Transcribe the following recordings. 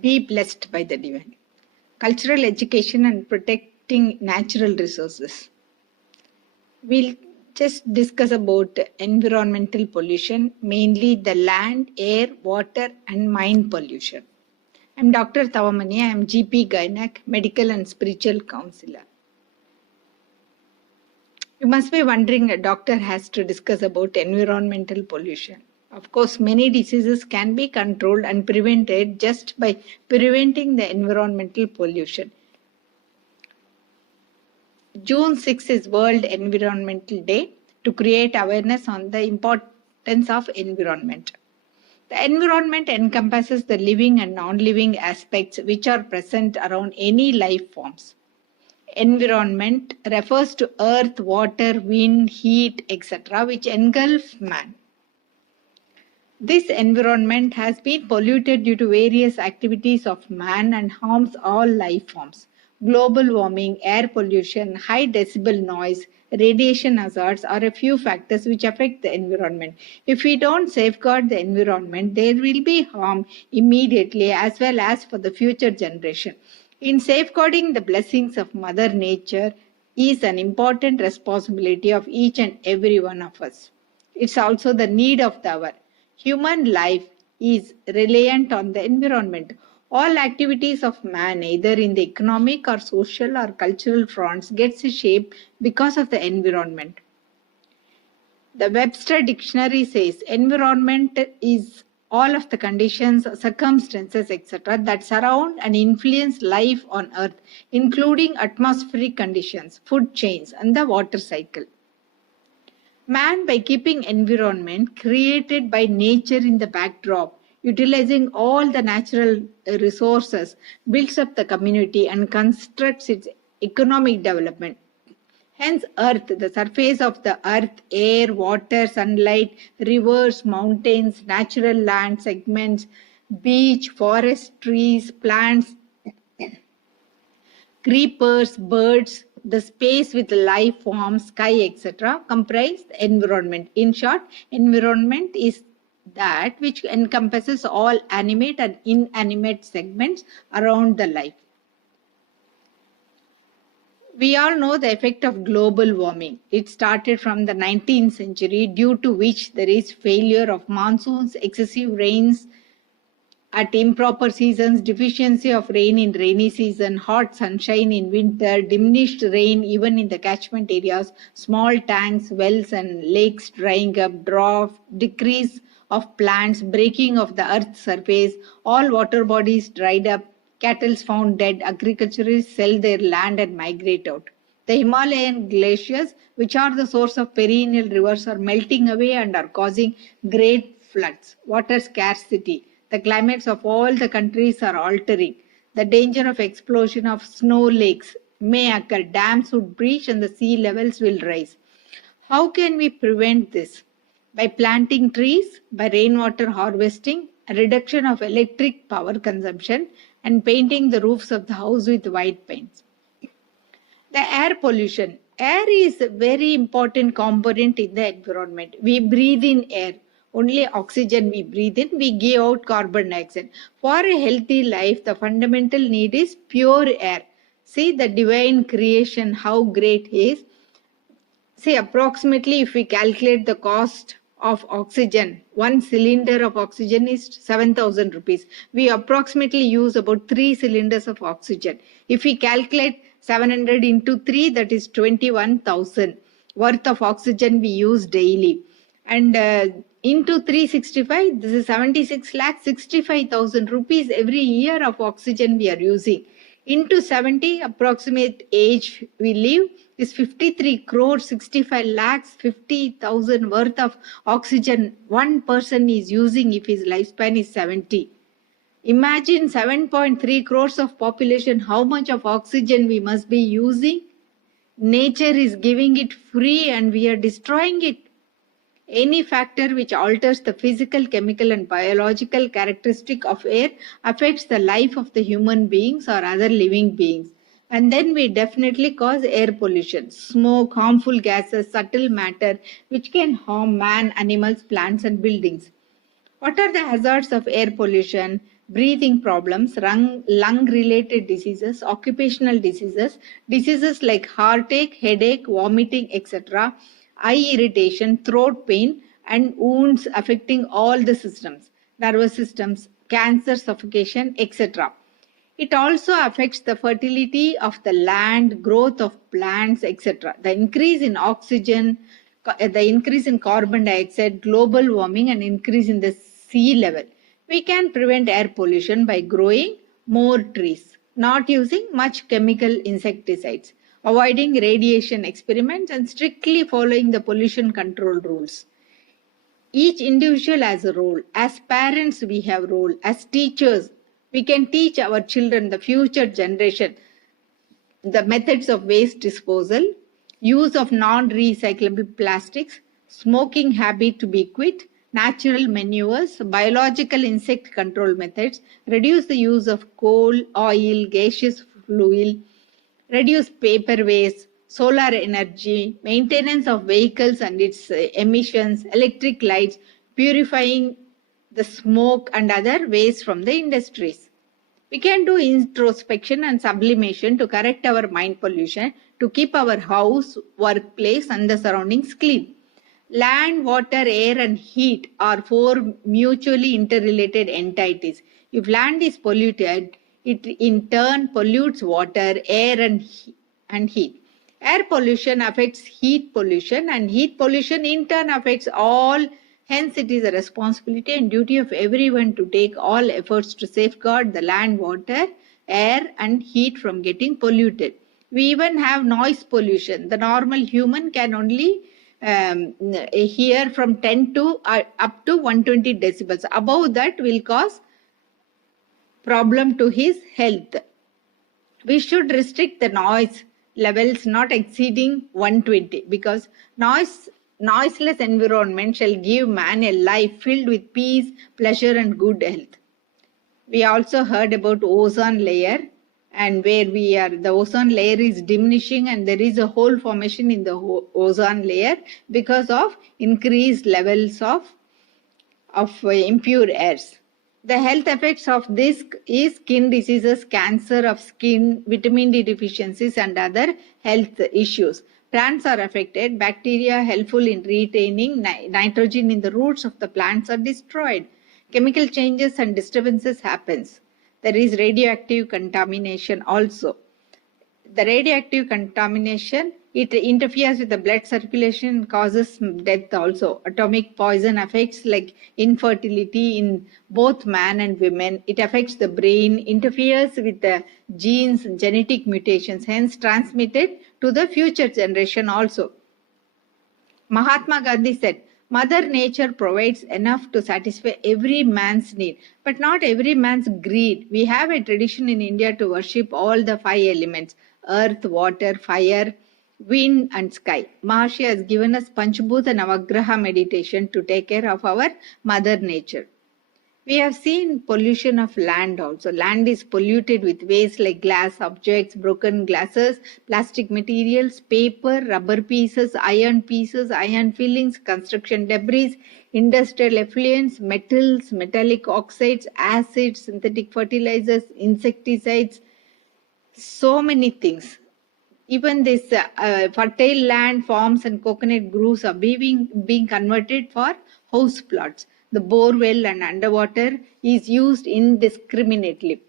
Be blessed by the divine. Cultural education and protecting natural resources. We'll just discuss about environmental pollution, mainly the land, air, water, and mine pollution. I'm Dr. Tavamani. I'm GP Gynac, medical and spiritual counselor. You must be wondering, a doctor has to discuss about environmental pollution. Of course, many diseases can be controlled and prevented just by preventing the environmental pollution. June 6 is World Environmental Day to create awareness on the importance of environment. The environment encompasses the living and non-living aspects which are present around any life forms. Environment refers to earth, water, wind, heat, etc., which engulf man. This environment has been polluted due to various activities of man and harms all life forms. Global warming, air pollution, high decibel noise, radiation hazards are a few factors which affect the environment. If we don't safeguard the environment, there will be harm immediately as well as for the future generation. In safeguarding the blessings of Mother Nature is an important responsibility of each and every one of us. It's also the need of the hour. Human life is reliant on the environment. All activities of man, either in the economic or social or cultural fronts, gets a shape because of the environment. The Webster Dictionary says environment is all of the conditions, circumstances, etc. that surround and influence life on Earth, including atmospheric conditions, food chains, and the water cycle. Man, by keeping environment created by nature in the backdrop, utilizing all the natural resources, builds up the community and constructs its economic development. Hence, earth, the surface of the earth, air, water, sunlight, rivers, mountains, natural land segments, beach, forest, trees, plants, creepers, birds, the space with life forms, sky, etc. comprise the environment. In short, environment is that which encompasses all animate and inanimate segments around the life. We all know the effect of global warming. It started from the 19th century, due to which there is failure of monsoons, excessive rains at improper seasons, deficiency of rain in rainy season, hot sunshine in winter, diminished rain even in the catchment areas, small tanks, wells and lakes drying up, drought, decrease of plants, breaking of the earth's surface, all water bodies dried up, cattle found dead, agriculturists sell their land and migrate out. The Himalayan glaciers, which are the source of perennial rivers, are melting away and are causing great floods. Water scarcity. The climates of all the countries are altering. The danger of explosion of snow lakes may occur. Dams would breach and the sea levels will rise. How can we prevent this? By planting trees, by rainwater harvesting, a reduction of electric power consumption, and painting the roofs of the house with white paints. The air pollution. Air is a very important component in the environment. We breathe in air. Only oxygen we breathe in, we give out carbon dioxide. For a healthy life, the fundamental need is pure air. See the divine creation, how great it is. See, approximately if we calculate the cost of oxygen, one cylinder of oxygen is 7,000 rupees. We approximately use about 3 cylinders of oxygen. If we calculate 700 into 3, that is 21,000 worth of oxygen we use daily. And into 365, this is 76 lakh 65,000 rupees every year of oxygen we are using. Into 70, approximate age we live is 53 crores 65 lakhs 50,000 worth of oxygen one person is using if his lifespan is 70. Imagine 7.3 crores of population, how much of oxygen we must be using. Nature is giving it free and we are destroying it. Any factor which alters the physical, chemical and biological characteristic of air affects the life of the human beings or other living beings. And then we definitely cause air pollution, smoke, harmful gases, subtle matter which can harm man, animals, plants and buildings. What are the hazards of air pollution? breathing problems, lung-related diseases, occupational diseases, diseases like heartache, headache, vomiting, etc., eye irritation, throat pain, and wounds affecting all the systems, nervous systems, cancer, suffocation, etc. It also affects the fertility of the land, growth of plants, etc. The increase in oxygen, the increase in carbon dioxide, global warming, and increase in the sea level. We can prevent air pollution by growing more trees, not using much chemical insecticides, avoiding radiation experiments, and strictly following the pollution control rules. Each individual has a role. As parents, we have a role. As teachers, we can teach our children, the future generation, the methods of waste disposal, use of non-recyclable plastics, smoking habit to be quit, natural manures, biological insect control methods, reduce the use of coal, oil, gaseous fuel, reduce paper waste, solar energy, maintenance of vehicles and its emissions, electric lights, purifying the smoke and other waste from the industries. We can do introspection and sublimation to correct our mind pollution, to keep our house, workplace, and the surroundings clean. Land, water, air, and heat are four mutually interrelated entities. If land is polluted, it in turn pollutes water, air, and heat. Air pollution affects heat pollution, and heat pollution in turn affects all. Hence, it is a responsibility and duty of everyone to take all efforts to safeguard the land, water, air, and heat from getting polluted. We even have noise pollution. The normal human can only hear from 10 to up to 120 decibels. Above that will cause problem to his health. We should restrict the noise levels not exceeding 120 because noiseless environment shall give man a life filled with peace, pleasure, and good health. We also heard about ozone layer, and where the ozone layer is diminishing and there is a hole formation in the ozone layer because of increased levels of impure airs. The health effects of this is skin diseases, cancer of skin, vitamin D deficiencies, and other health issues. Plants are affected. Bacteria helpful in retaining nitrogen in the roots of the plants are destroyed. Chemical changes and disturbances happens. There is radioactive contamination also. The radioactive contamination, it interferes with the blood circulation and causes death also. Atomic poison affects like infertility in both man and women. It affects the brain, interferes with the genes, genetic mutations, hence transmitted to the future generation also. Mahatma Gandhi said, Mother Nature provides enough to satisfy every man's need, but not every man's greed. We have a tradition in India to worship all the five elements, earth, water, fire, wind, and sky. Maharshi has given us Panchabhuta Navagraha meditation to take care of our Mother Nature. We have seen pollution of land also. Land is polluted with waste like glass objects, broken glasses, plastic materials, paper, rubber pieces, iron fillings, construction debris, industrial effluents, metals, metallic oxides, acids, synthetic fertilizers, insecticides, so many things. Even this fertile land, farms, and coconut groves are being converted for house plots. The borewell and underwater is used indiscriminately.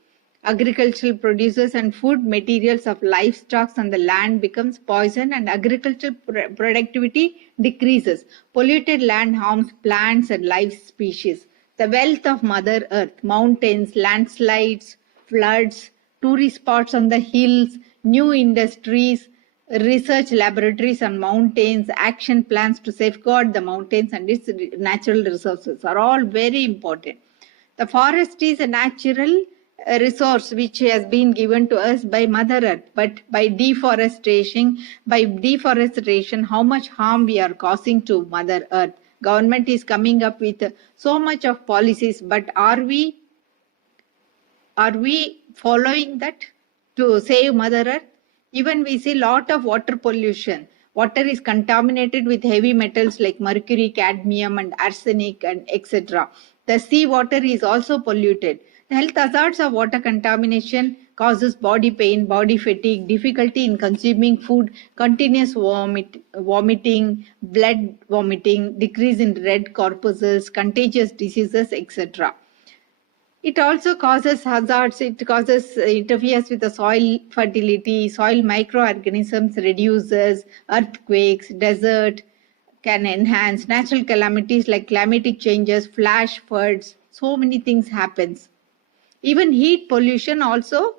Agricultural produces and food materials of livestock on the land becomes poison and agricultural productivity decreases. Polluted land harms plants and life species. The wealth of Mother Earth, mountains, landslides, floods, tourist spots on the hills, new industries, research laboratories on mountains, action plans to safeguard the mountains and its natural resources are all very important. The forest is a natural resource which has been given to us by Mother Earth, but by deforestation, how much harm we are causing to Mother Earth. Government is coming up with so much of policies, but are we following that to save Mother Earth? Even we see lot of water pollution. Water is contaminated with heavy metals like mercury, cadmium, and arsenic, and etc. The sea water is also polluted. The health hazards of water contamination causes body pain, body fatigue, difficulty in consuming food, continuous vomiting, blood vomiting, decrease in red corpuscles, contagious diseases, etc. It also causes hazards. It interferes with the soil fertility, soil microorganisms reduces, earthquakes, desert can enhance, natural calamities like climatic changes, flash floods, so many things happens. Even heat pollution also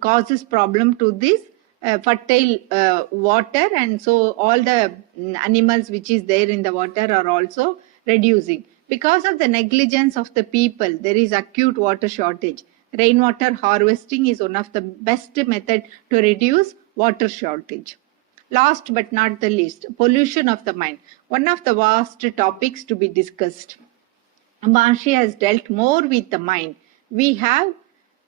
causes problem to this fertile water, and so all the animals which is there in the water are also reducing. Because of the negligence of the people, there is acute water shortage. Rainwater harvesting is one of the best method to reduce water shortage. Last but not the least, pollution of the mind, one of the vast topics to be discussed. Maharshi has dealt more with the mind. We have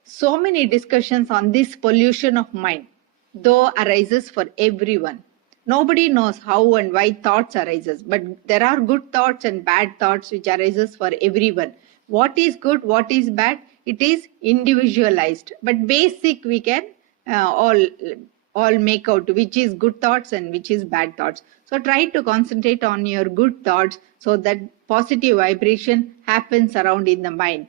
so many discussions on this pollution of mind, though arises for everyone. Nobody knows how and why thoughts arises, but there are good thoughts and bad thoughts which arises for everyone. What is good, what is bad, it is individualized, but basic we can all make out which is good thoughts and which is bad thoughts. So try to concentrate on your good thoughts so that positive vibration happens around in the mind.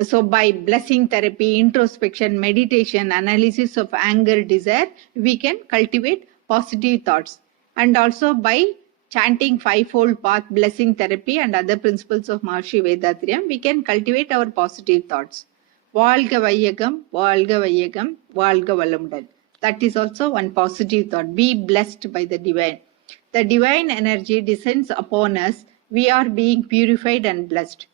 So by blessing therapy, introspection, meditation, analysis of anger, desire, we can cultivate positive thoughts. And also by chanting fivefold path, blessing therapy and other principles of Maharshi Vedatriam, we can cultivate our positive thoughts. Valga Vaiyagam, Valga Vaiyagam, Valga Valamudan. That is also one positive thought. Be blessed by the divine. The divine energy descends upon us. We are being purified and blessed.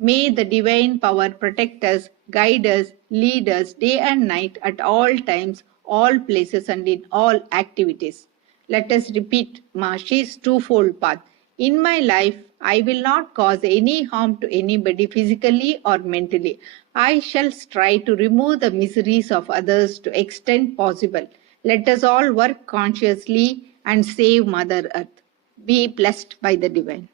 May the divine power protect us, guide us, lead us day and night at all times, all places and in all activities. Let us repeat Maharshi's twofold path. In my life, I will not cause any harm to anybody physically or mentally. I shall strive to remove the miseries of others to extent possible. Let us all work consciously and save Mother Earth. Be blessed by the divine.